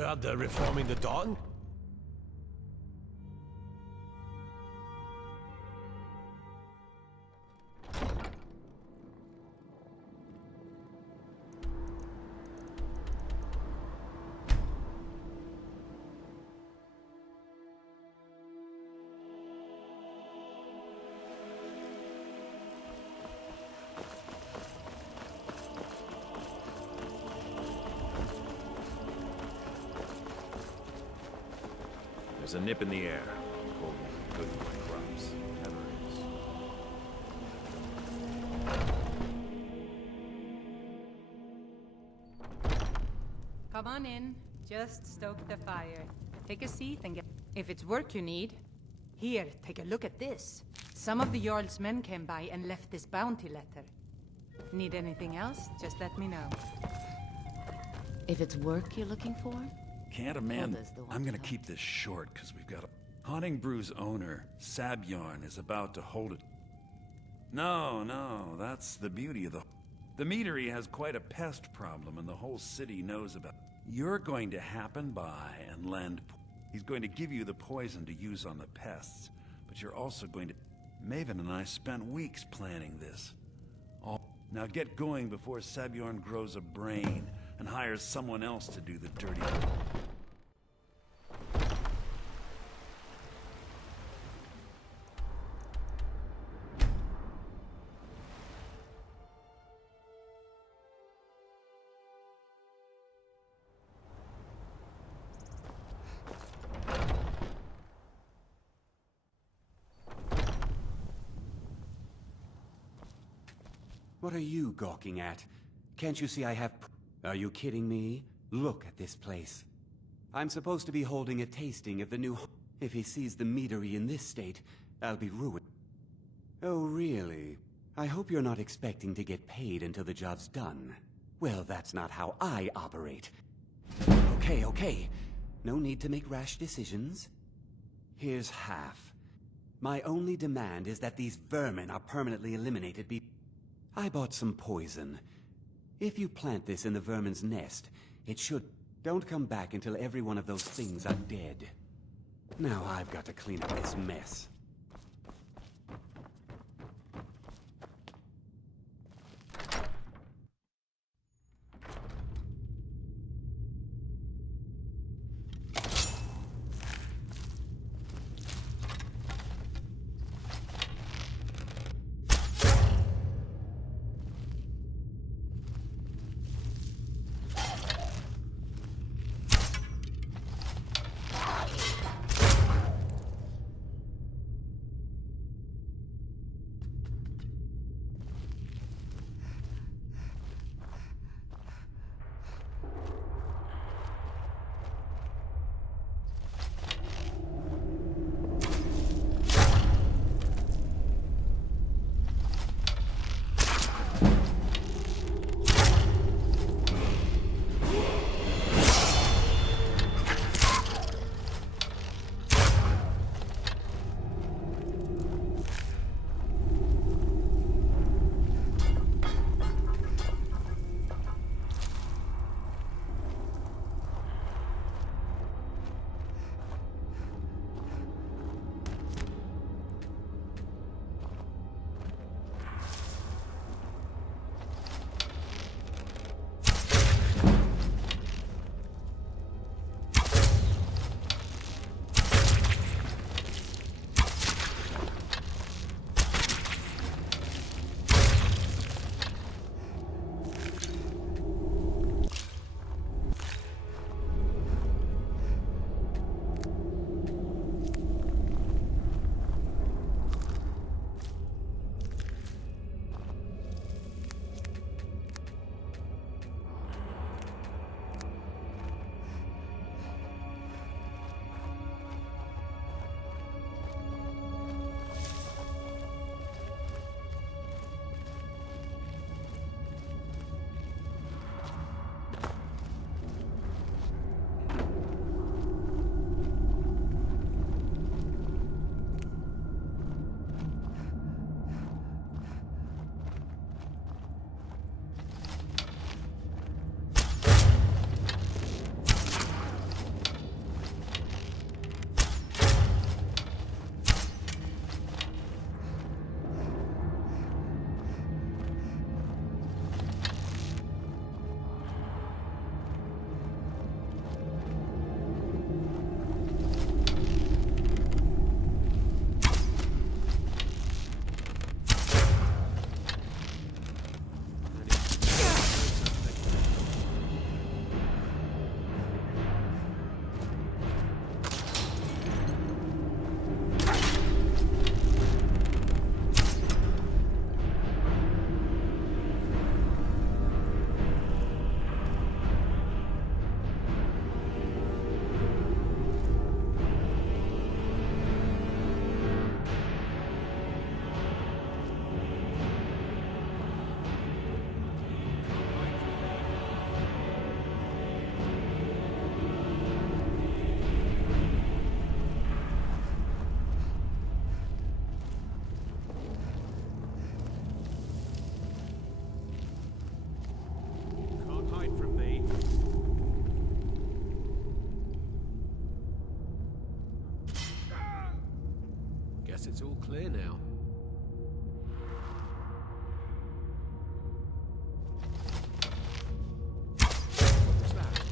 Heard they're reforming the Dawn? There's a nip in the air. Cold, good for my crops. Never is. Come on in. Just stoke the fire. Take a seat and get... If it's work you need... Here, take a look at this. Some of the Jarl's men came by and left this bounty letter. Need anything else? Just let me know. If it's work you're looking for, Can't a man... Hilda's the one I'm to gonna talk. keep this short, because we've got a... Haunting Brew's owner, Sabyarn, is about to hold it. No, that's the beauty of the... The meadery has quite a pest problem, and the whole city knows about it. You're going to happen by and lend... He's going to give you the poison to use on the pests, but you're also going to... Maven and I spent weeks planning this. Now get going before Sabyarn grows a brain and hires someone else to do the dirty work. What are you gawking at? Can't you see I have... Are you kidding me? Look at this place. I'm supposed to be holding a tasting of the new... If he sees the meadery in this state, I'll be ruined. Oh, really? I hope you're not expecting to get paid until the job's done. Well, that's not how I operate. Okay. No need to make rash decisions. Here's half. My only demand is that these vermin are permanently eliminated I bought some poison. If you plant this in the vermin's nest, it should... Don't come back until every one of those things are dead. Now I've got to clean up this mess. Guess it's all clear now. What's that?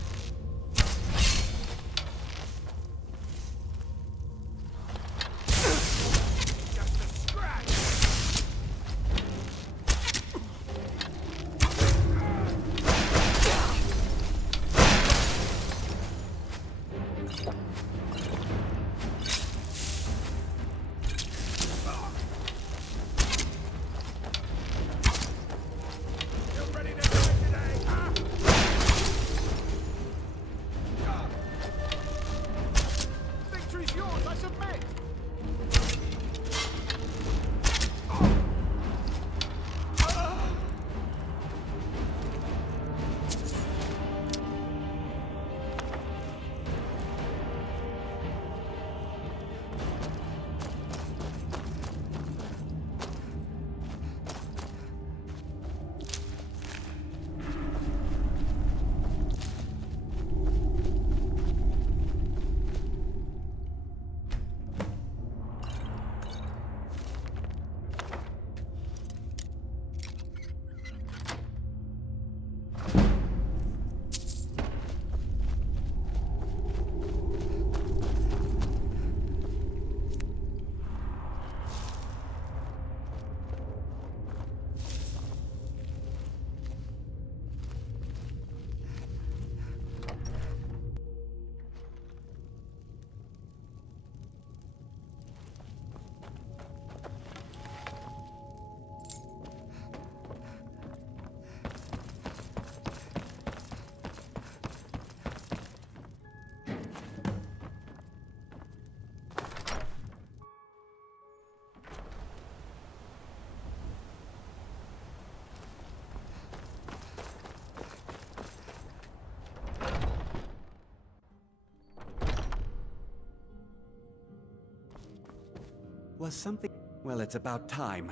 Was something... Well, it's about time.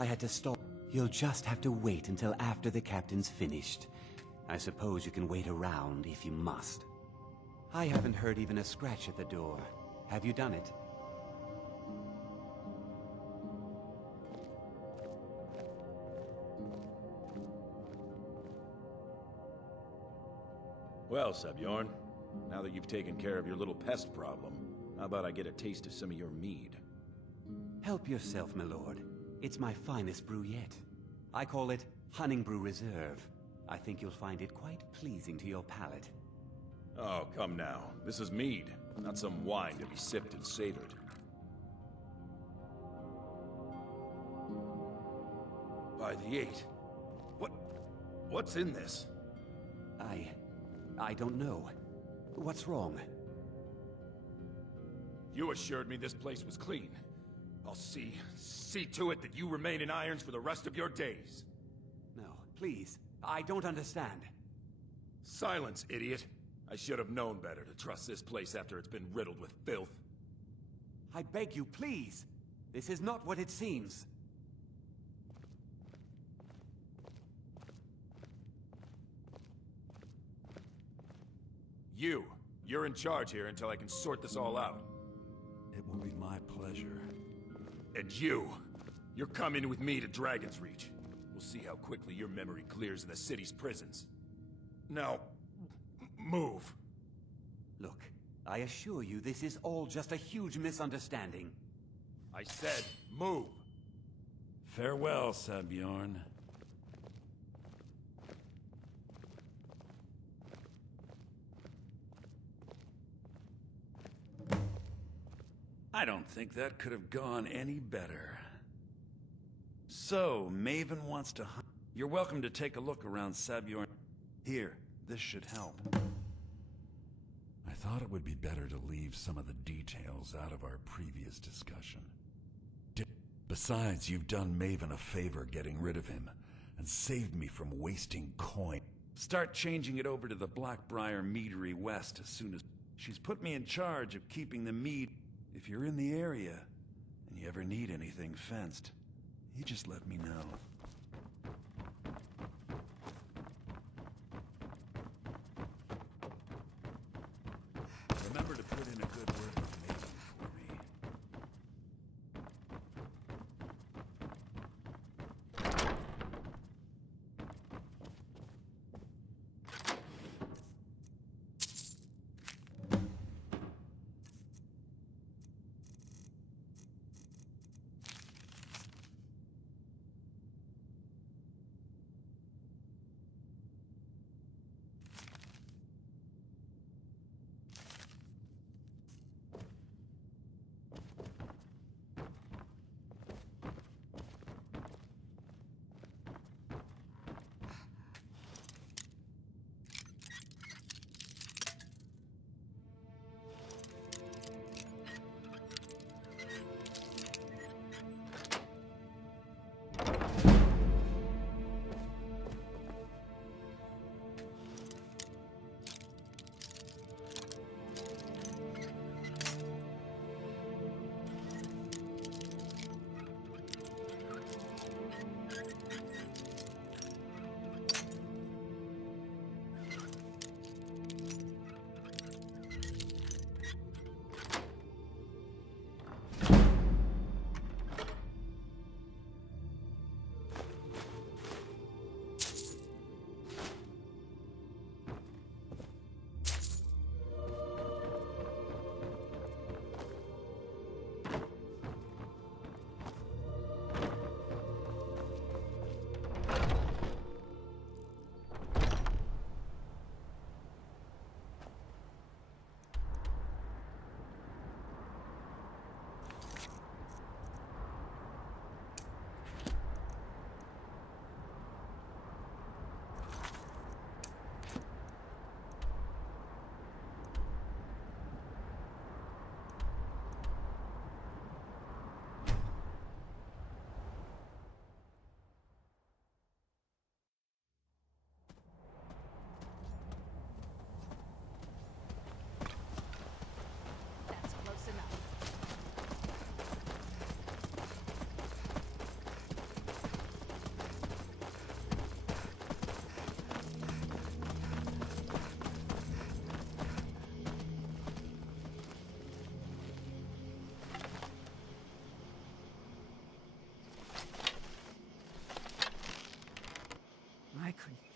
I had to stop. You'll just have to wait until after the captain's finished. I suppose you can wait around if you must. I haven't heard even a scratch at the door. Have you done it? Well, Sebjorn, now that you've taken care of your little pest problem, how about I get a taste of some of your mead? Help yourself, my lord. It's my finest brew yet. I call it Hunting Brew Reserve. I think you'll find it quite pleasing to your palate. Oh, come now. This is mead, not some wine to be sipped and savored. By the 8. What's in this? I don't know. What's wrong? You assured me this place was clean. I'll see to it that you remain in irons for the rest of your days. No, please. I don't understand. Silence, idiot. I should have known better to trust this place after it's been riddled with filth. I beg you, please. This is not what it seems. You're in charge here until I can sort this all out. It will be my pleasure. And you're coming with me to Dragon's Reach. We'll see how quickly your memory clears in the city's prisons. Now, move. Look, I assure you this is all just a huge misunderstanding. I said, move. Farewell, Sebjorn. I don't think that could have gone any better. So, Maven wants to hunt. You're welcome to take a look around Sebjorn. Here, this should help. I thought it would be better to leave some of the details out of our previous discussion. Besides, you've done Maven a favor getting rid of him, and saved me from wasting coin. Start changing it over to the Blackbriar Meadery West as soon as... She's put me in charge of keeping the mead. If you're in the area, and you ever need anything fenced, you just let me know. Remember to put in a good word with Maven for me.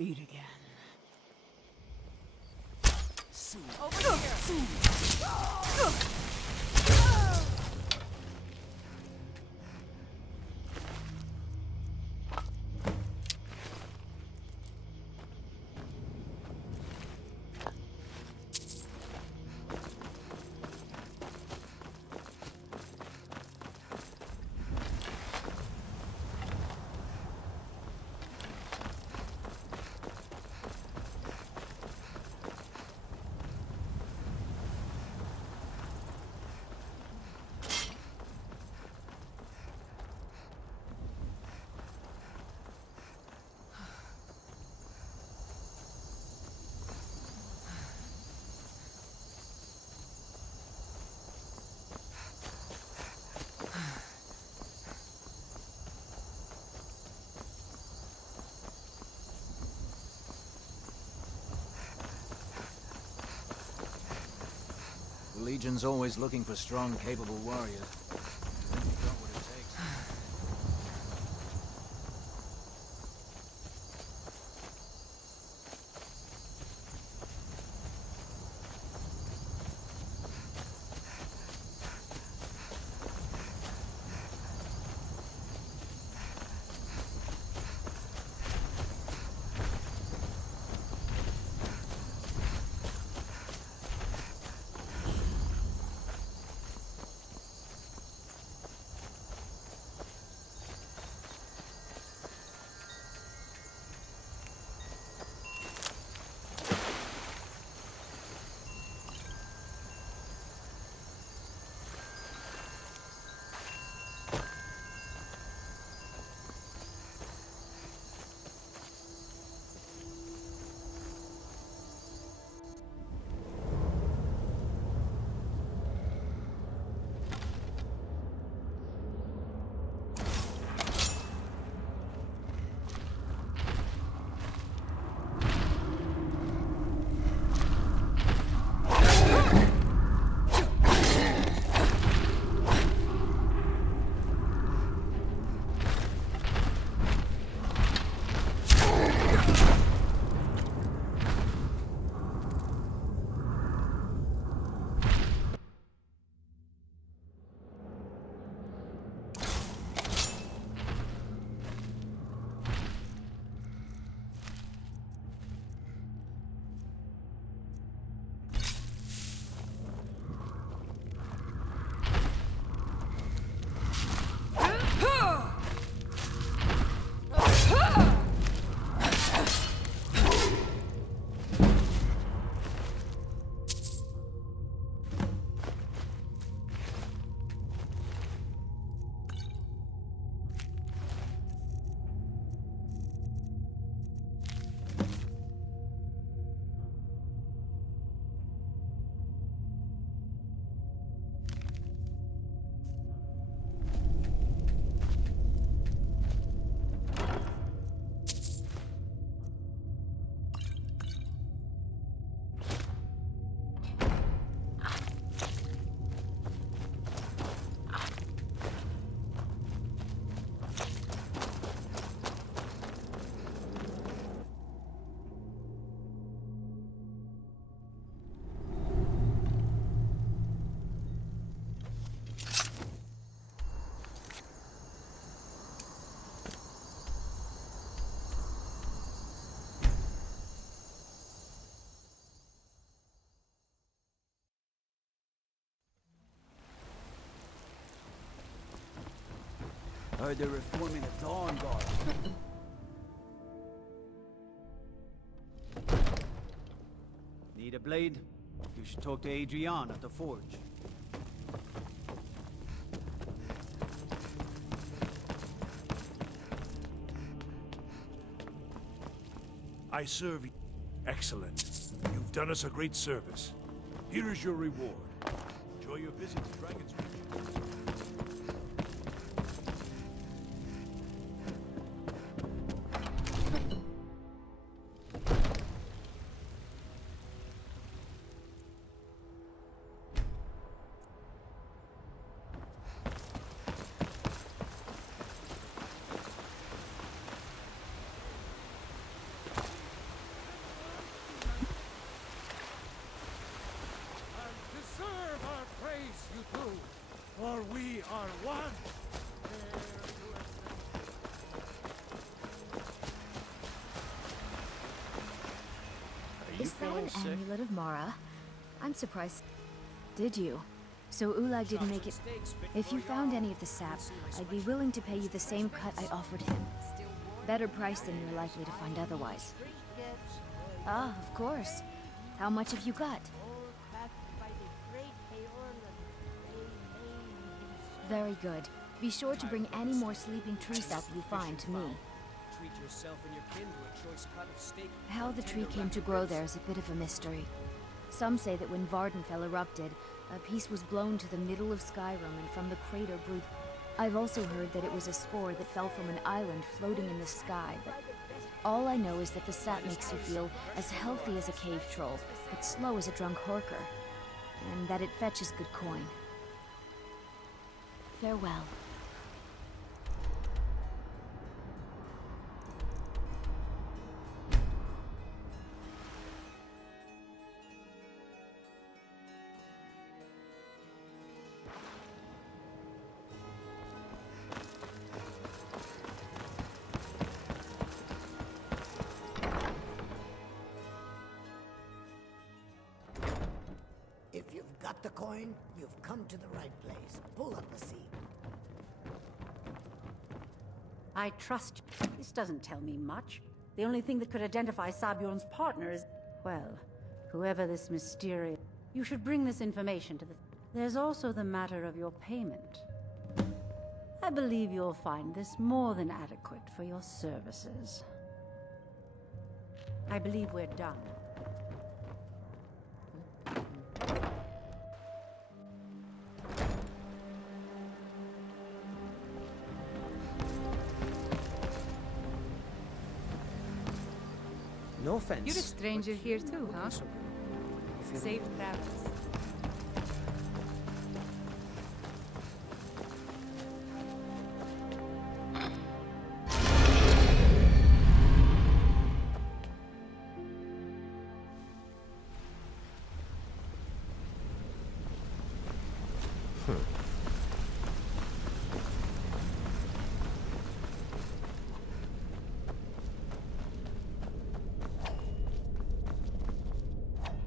Eat again. The Legion's always looking for strong, capable warriors. And we've got what it takes. Heard they're reforming the Dawn Guard. Need a blade? You should talk to Adrian at the forge. I serve you. Excellent. You've done us a great service. Here is your reward. Enjoy your visit to Dragon's Reach. for we are one. Is that an amulet of Mara? I'm surprised. Did you? So Ulag didn't make it. If you found any of the sap, I'd be willing to pay you the same cut I offered him. Better price than you're likely to find otherwise. Ah, of course. How much have you got? Very good. Be sure to bring any more sleeping tree sap you find to me. How the tree came to grow there is a bit of a mystery. Some say that when Vardenfell erupted, a piece was blown to the middle of Skyrim and from the crater grew. I've also heard that it was a spore that fell from an island floating in the sky, but all I know is that the sap makes you feel as healthy as a cave troll, but slow as a drunk horker, and that it fetches good coin. Farewell. If you've got the coin, you've come to the right place. Pull up a seat. I trust you. This doesn't tell me much. The only thing that could identify Sabjorn's partner is, well, whoever this mysterious... You should bring this information to the... There's also the matter of your payment. I believe you'll find this more than adequate for your services. I believe we're done. No offense. You're a stranger here too, huh? Safe travels.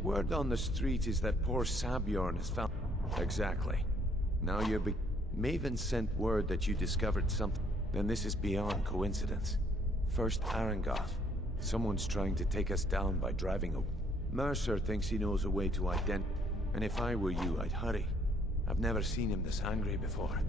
Word on the street is that poor Sabjorn has found... Exactly. Now you're Maven sent word that you discovered something. Then this is beyond coincidence. First Arangoth. Someone's trying to take us down by driving a... Mercer thinks he knows a way to identify... And if I were you, I'd hurry. I've never seen him this angry before.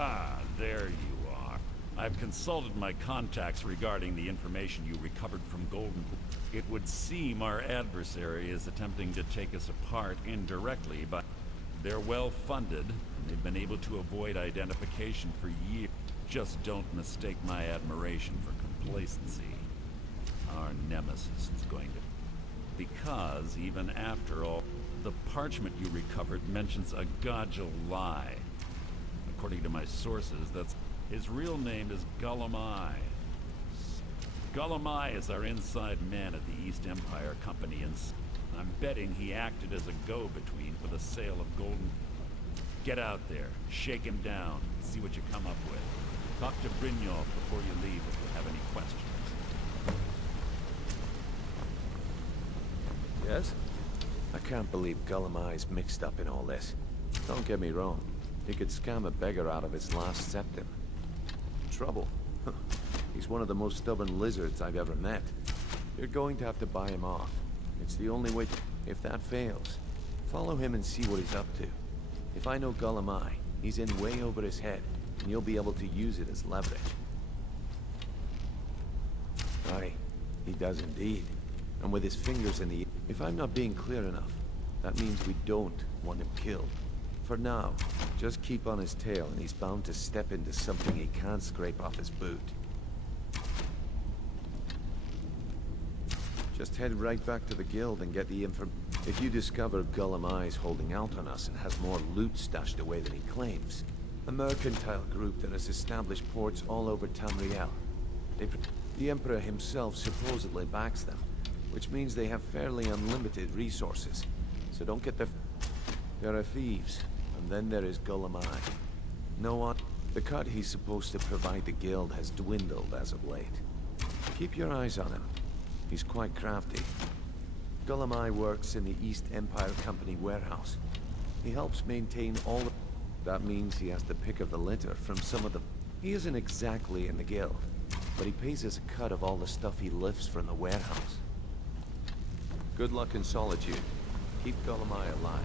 Ah, there you are. I've consulted my contacts regarding the information you recovered from Golden. It would seem our adversary is attempting to take us apart indirectly, but they're well funded, and they've been able to avoid identification for years. Just don't mistake my admiration for complacency. Our nemesis is going to... Because, even after all, the parchment you recovered mentions a Godjal lie. according to my sources, that's his real name is Gullumai. Gullumai is our inside man at the East Empire Company, and I'm betting he acted as a go-between for the sale of golden. Get out there, shake him down, see what you come up with. Talk to Brynjolf before you leave if you have any questions. Yes? I can't believe Gullumai's mixed up in all this. Don't get me wrong. He could scam a beggar out of his last septim. Trouble. He's one of the most stubborn lizards I've ever met. You're going to have to buy him off. It's the only way. If that fails, follow him and see what he's up to. If I know Gullumai, he's in way over his head, and you'll be able to use it as leverage. Aye, he does indeed. And with his fingers in the... If I'm not being clear enough, that means we don't want him killed. For now, just keep on his tail and he's bound to step into something he can't scrape off his boot. Just head right back to the guild and get the info. If you discover Gullumai's holding out on us and has more loot stashed away than he claims, a mercantile group that has established ports all over Tamriel. The Emperor himself supposedly backs them, which means they have fairly unlimited resources. So don't get the... There are thieves, and then there is Gullumai. No one... The cut he's supposed to provide the guild has dwindled as of late. Keep your eyes on him. He's quite crafty. Gullumai works in the East Empire Company warehouse. He helps maintain all the... That means he has the pick of the litter from some of the... He isn't exactly in the guild, but he pays us a cut of all the stuff he lifts from the warehouse. Good luck in solitude. Keep Gullumai alive.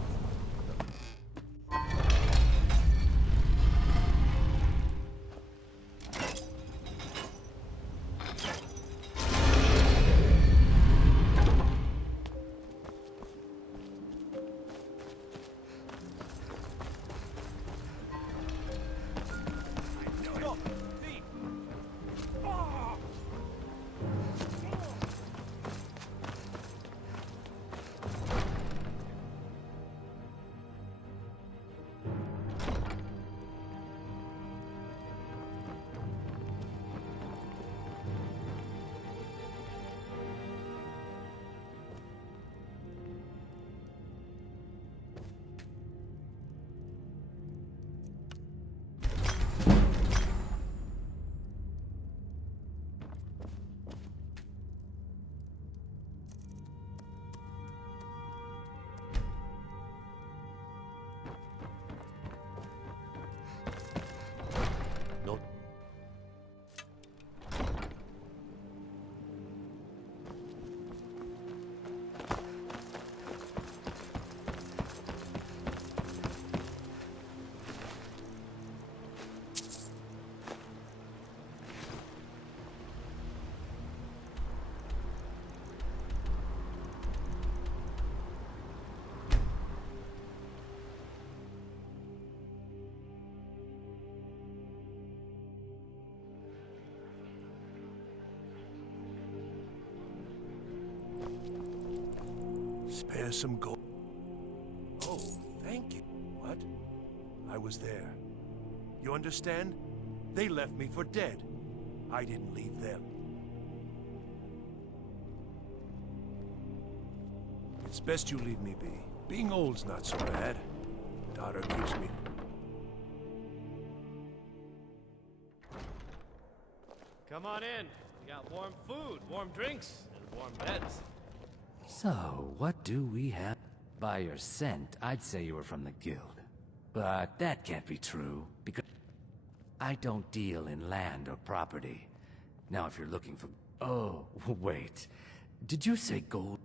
Spare some gold. Oh, thank you. What? I was there. You understand? They left me for dead. I didn't leave them. It's best you leave me be. Being old's not so bad. Daughter keeps me... Come on in. We got warm food, warm drinks, and warm beds. So, what do we have? By your scent, I'd say you were from the guild. But that can't be true, because I don't deal in land or property. Now, if you're looking for... Oh, wait. Did you say gold?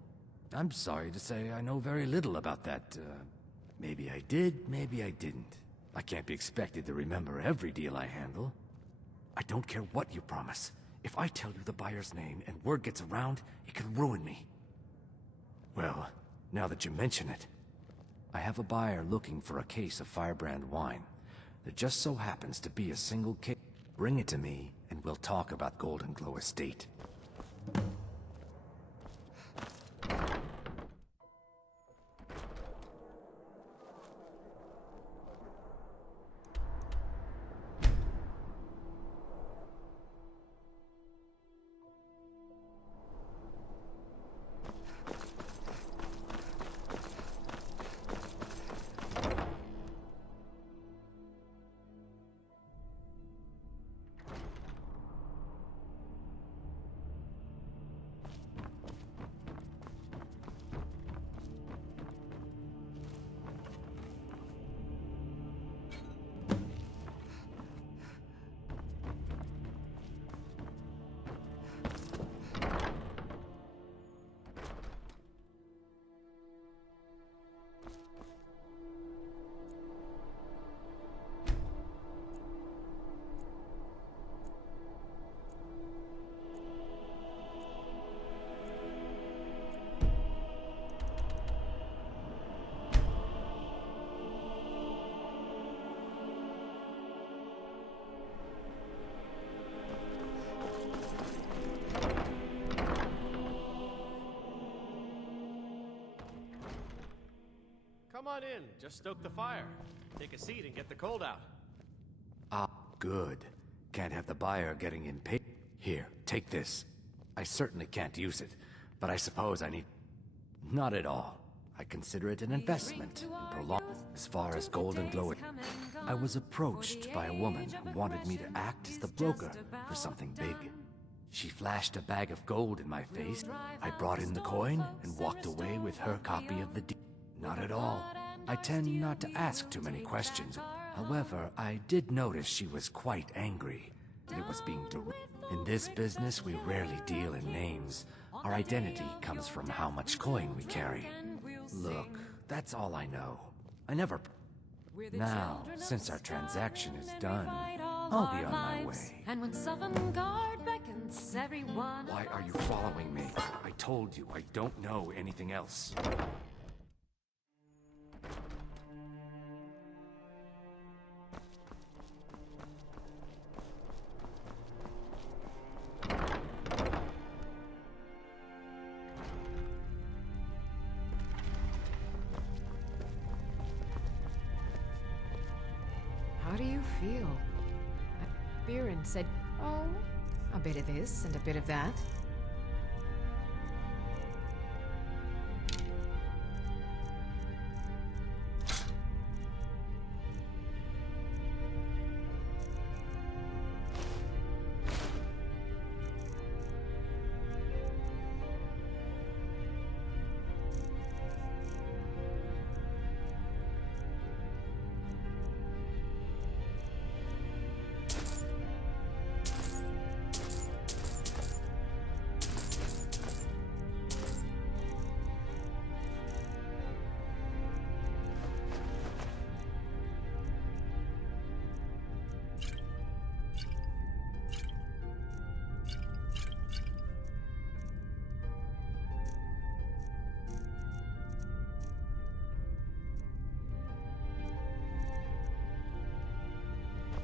I'm sorry to say I know very little about that. Maybe I did, maybe I didn't. I can't be expected to remember every deal I handle. I don't care what you promise. If I tell you the buyer's name and word gets around, it can ruin me. Well, now that you mention it, I have a buyer looking for a case of Firebrand wine. There just so happens to be a single case. Bring it to me, and we'll talk about Golden Glow Estate. on in. Just stoke the fire. Take a seat and get the cold out. Ah, good. Can't have the buyer getting impatient. Here, take this. I certainly can't use it, but I suppose I need... Not at all. I consider it an investment in prolong... As far as golden glow... I was approached by a woman who wanted me to act as the broker for something big. She flashed a bag of gold in my face. I brought in the coin and walked away with her copy of the deal. Not at all. I tend not to ask too many questions. However, I did notice she was quite angry. It was being in this business, we rarely deal in names. Our identity comes from how much coin we carry. Look, that's all I know. I never... Now, since our transaction is done, I'll be on my way. And when Southern Guard beckons everyone... Why are you following me? I told you I don't know anything else. How do you feel? Biren said, oh, a bit of this and a bit of that.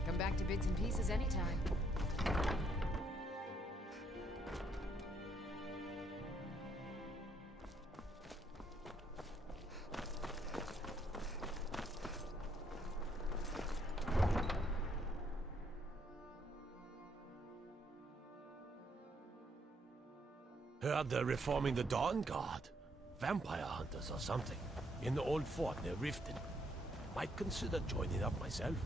Come back to bits and pieces anytime. Heard they're reforming the Dawn Guard. Vampire hunters or something. In the old fort near Riften. Might consider joining up myself.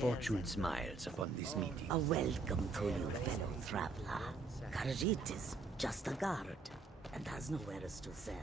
Fortune smiles upon this meeting. A welcome to you, fellow traveler. Khajiit is just a guard, and has no wares to sell.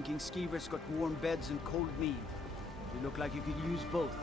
thinking Skeever's got warm beds and cold mead. You look like you could use both.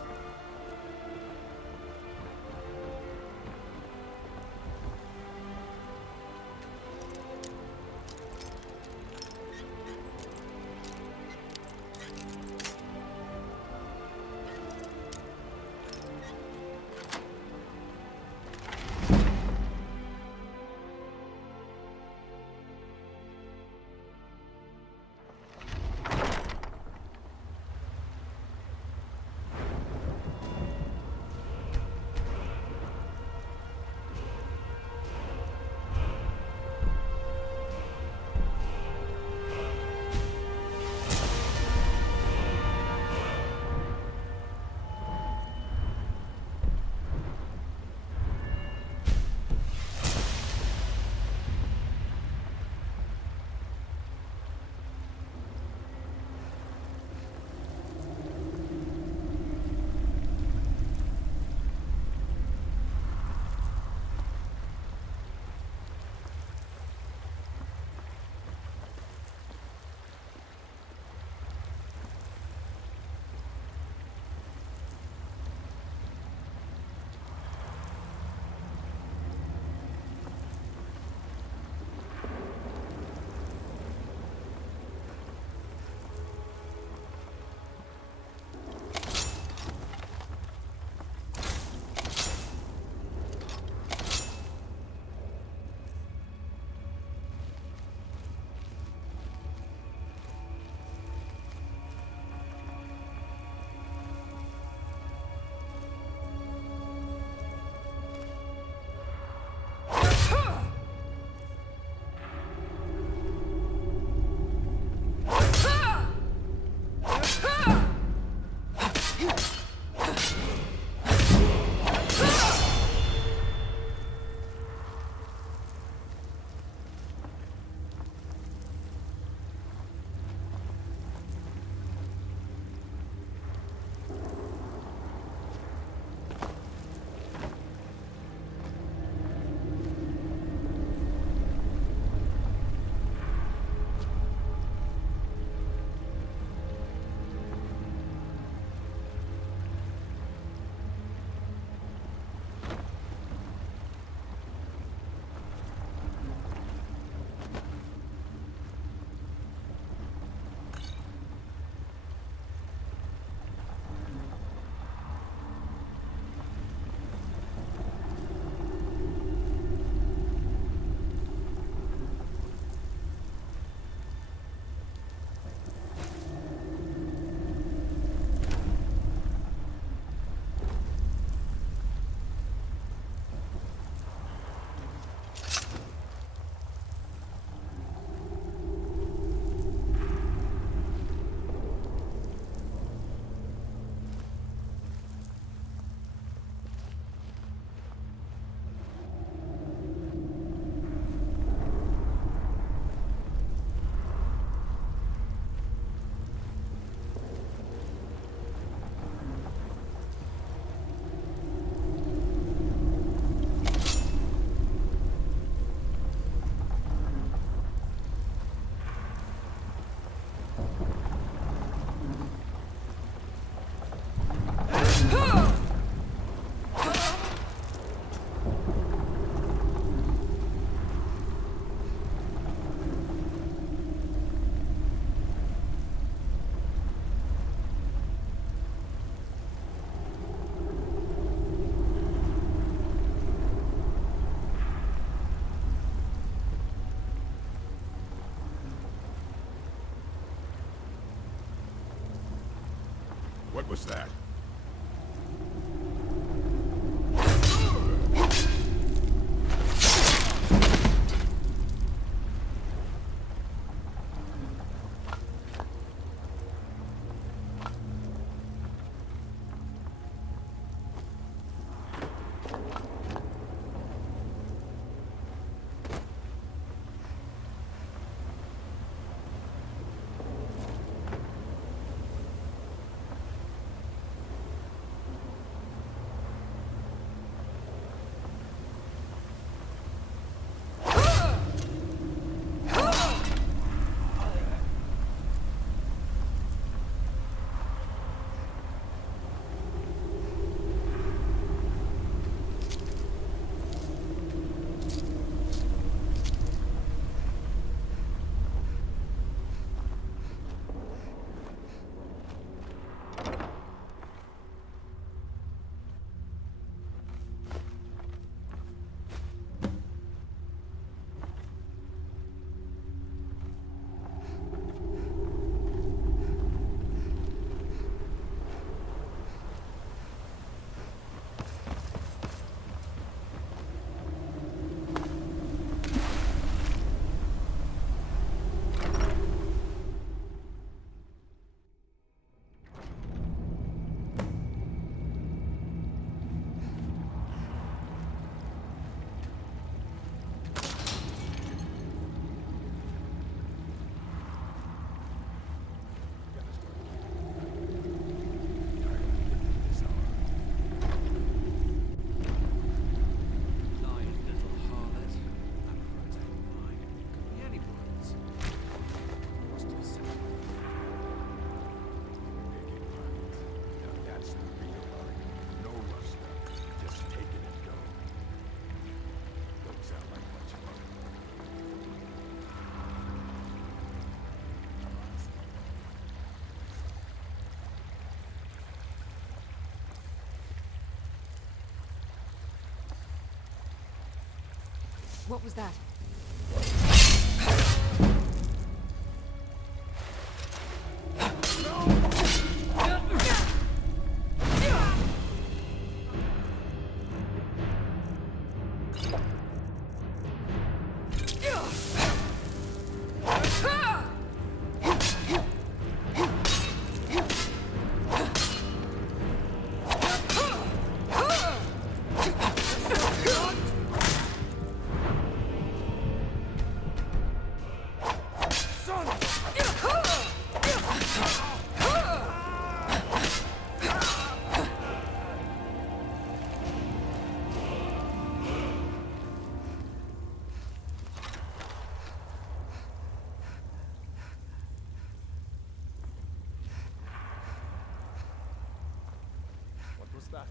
What was that? What was that? What was that?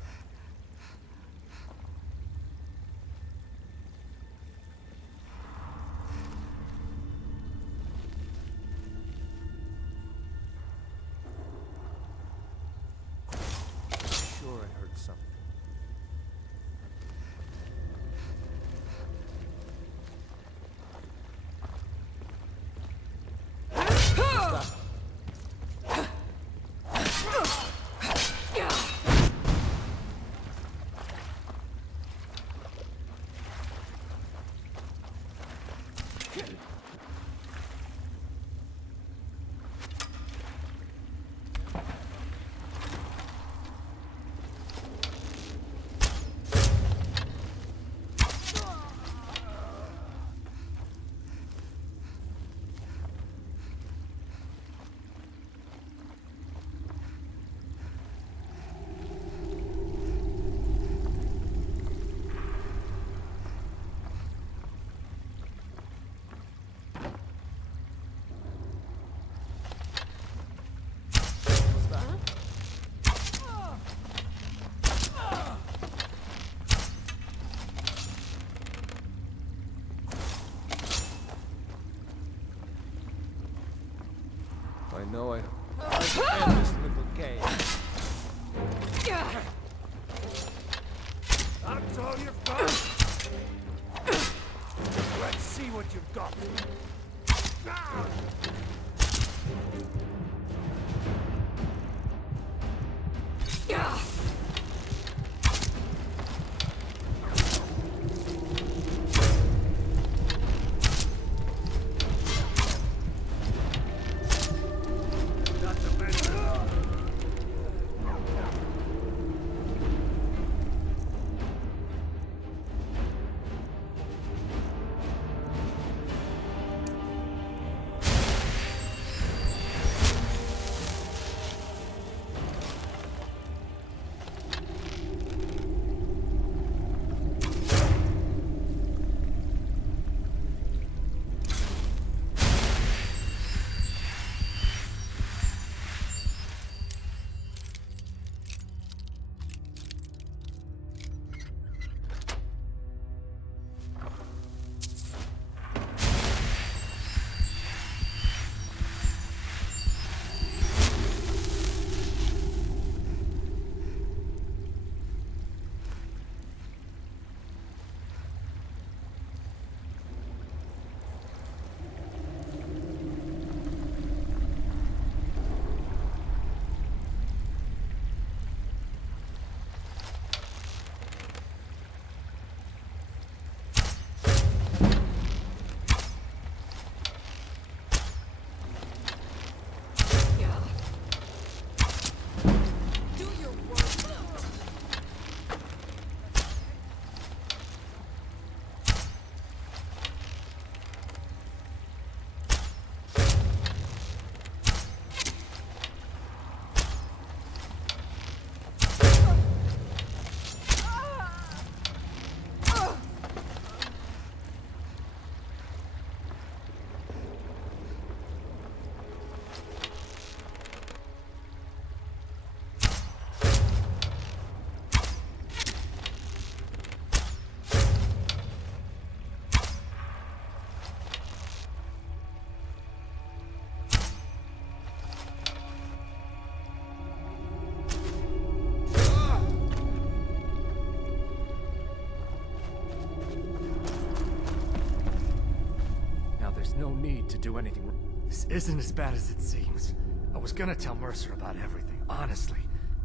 Sure, I heard something. What's that? I know I end this little game. That's all you've got? Let's see what you've got. need to do anything. This isn't as bad as it seems. I was gonna tell Mercer about everything, honestly.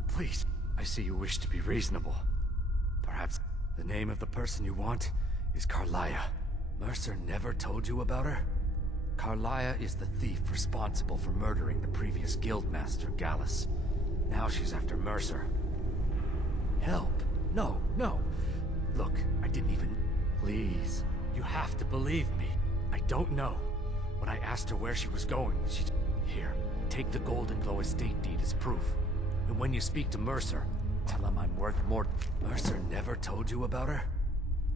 Please. I see you wish to be reasonable. Perhaps the name of the person you want is Carlia. Mercer never told you about her? Carlia is the thief responsible for murdering the previous guildmaster, Gallus. Now she's after Mercer. Help? No, no. Look, I didn't even... Please, you have to believe me. I don't know. When I asked her where she was going, she... Here, take the Golden Glow estate deed as proof. And when you speak to Mercer, tell him I'm worth more... Mercer never told you about her?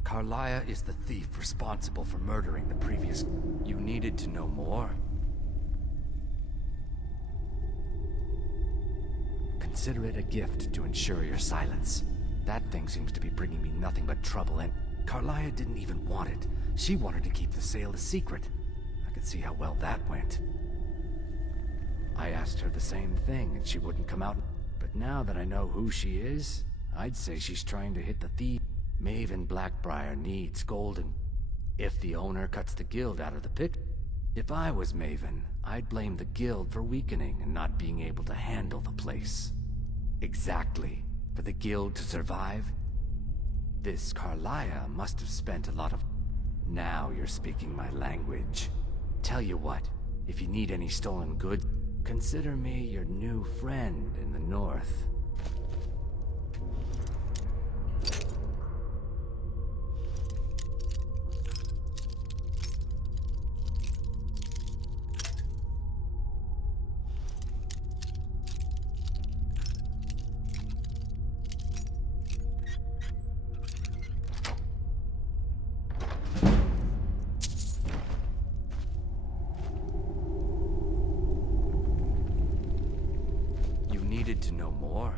Carlia is the thief responsible for murdering the previous... You needed to know more? Consider it a gift to ensure your silence. That thing seems to be bringing me nothing but trouble, and Carlia didn't even want it. She wanted to keep the sale a secret. I could see how well that went. I asked her the same thing, and she wouldn't come out. But now that I know who she is, I'd say she's trying to hit the thief. Maven Blackbriar needs Golden. If the owner cuts the guild out of the pit... If I was Maven, I'd blame the guild for weakening and not being able to handle the place. Exactly. For the guild to survive? This Carlia must have spent a lot of... Now you're speaking my language. Tell you what, if you need any stolen goods, consider me your new friend in the north. Needed to know more?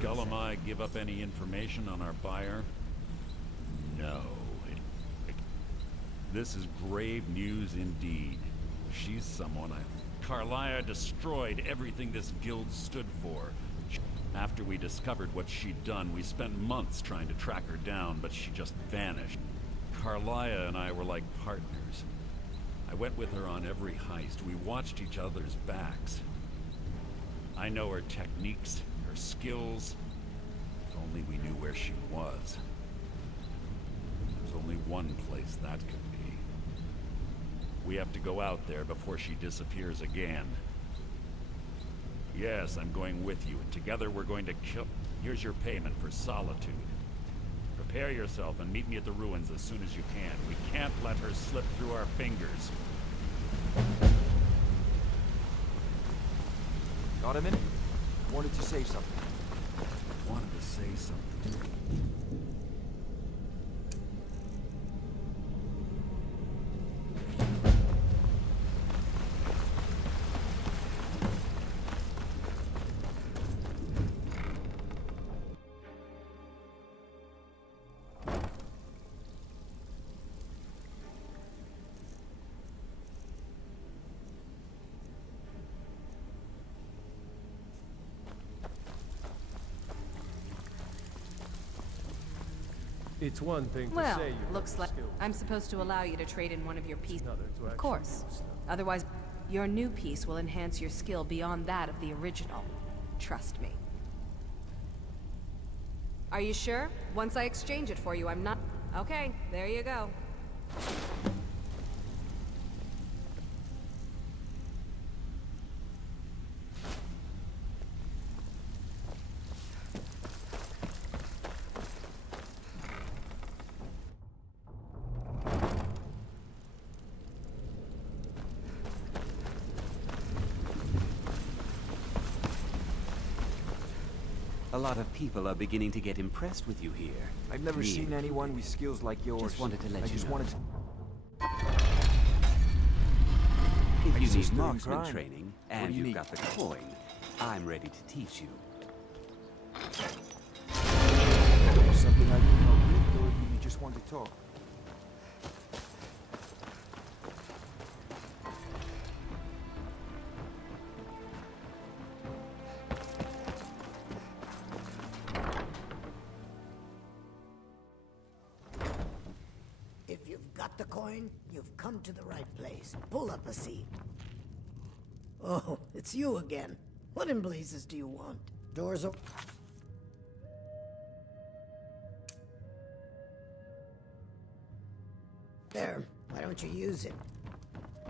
Gullum give up any information on our buyer? No. This is grave news indeed. She's someone Carlia destroyed everything this guild stood for. After we discovered what she'd done, we spent months trying to track her down, but she just vanished. Carlia and I were like partners. I went with her on every heist. We watched each other's backs. I know her techniques, her skills. If only we knew where she was. There's only one place that could be. We have to go out there before she disappears again. Yes, I'm going with you, and together we're going to kill... Here's your payment for solitude. Prepare yourself and meet me at the ruins as soon as you can. We can't let her slip through our fingers. Got a minute? Wanted to say something. Wanted to say something. It's one thing to Well, say you looks like I'm supposed to allow you to trade in one of your pieces. Of course. Otherwise, your new piece will enhance your skill beyond that of the original. Trust me. Are you sure? Once I exchange it for you, I'm not... Okay, there you go. A lot of people are beginning to get impressed with you here. I've never seen anyone with skills like yours. Just wanted to let you know. wanted to... If you just need doing marksman crime. training, What and do you you've need? got the coin, I'm ready to teach you. Something I can help with, or do you just want to talk? If you've got the coin, you've come to the right place. Pull up a seat. Oh, it's you again. What in blazes do you want? Doors open. There. Why don't you use it?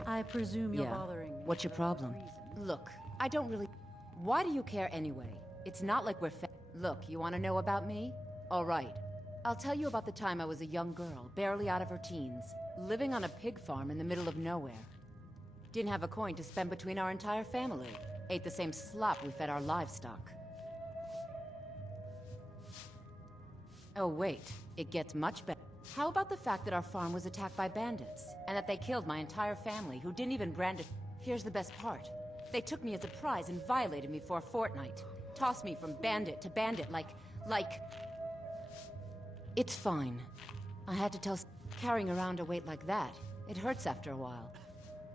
I presume you're Yeah. bothering me. What's your for that problem? reason. Look, I don't really... Why do you care anyway? It's not like we're Look, you want to know about me? All right. I'll tell you about the time I was a young girl, barely out of her teens, living on a pig farm in the middle of nowhere. Didn't have a coin to spend between our entire family. Ate the same slop we fed our livestock. Oh wait, it gets much better. How about the fact that our farm was attacked by bandits, and that they killed my entire family, who didn't even brand it? Here's the best part. They took me as a prize and violated me for a fortnight. Tossed me from bandit to bandit like... It's fine. I had to tell... Carrying around a weight like that, it hurts after a while.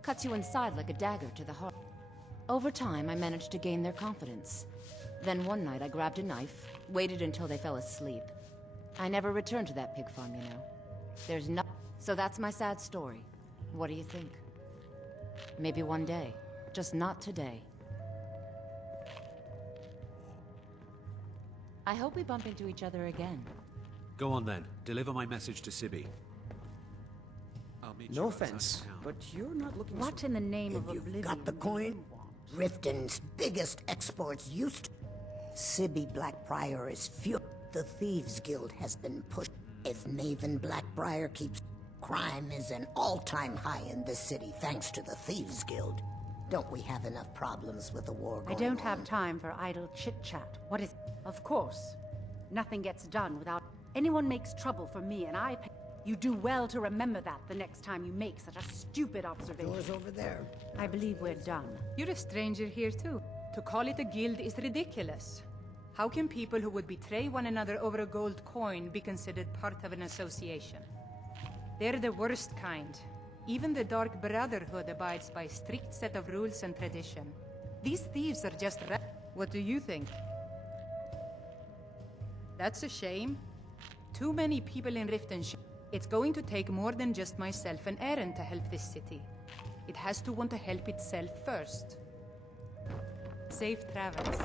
Cuts you inside like a dagger to the heart. Over time, I managed to gain their confidence. Then one night I grabbed a knife, waited until they fell asleep. I never returned to that pig farm, you know. There's no... So that's my sad story. What do you think? Maybe one day. Just not today. I hope we bump into each other again. Go on then. Deliver my message to Sibby. I'll meet No you outside offense, town. but you're not looking What in the name of If you've oblivion? got the coin, Riften's biggest exports used to... Sibby Blackbriar is few. The Thieves Guild has been pushed. If Maven Blackbriar keeps... Crime is an all-time high in this city thanks to the Thieves Guild. Don't we have enough problems with the war I going don't on? have time for idle chit-chat. What is... Of course. Nothing gets done without... Anyone makes trouble for me and I pay... You do well to remember that the next time you make such a stupid observation. Doors over there. I believe we're done. You're a stranger here too. To call it a guild is ridiculous. How can people who would betray one another over a gold coin be considered part of an association? They're the worst kind. Even the Dark Brotherhood abides by a strict set of rules and tradition. These thieves are just What do you think? That's a shame. Too many people in Riften. It's going to take more than just myself and Aaron to help this city. It has to want to help itself first. Safe travels.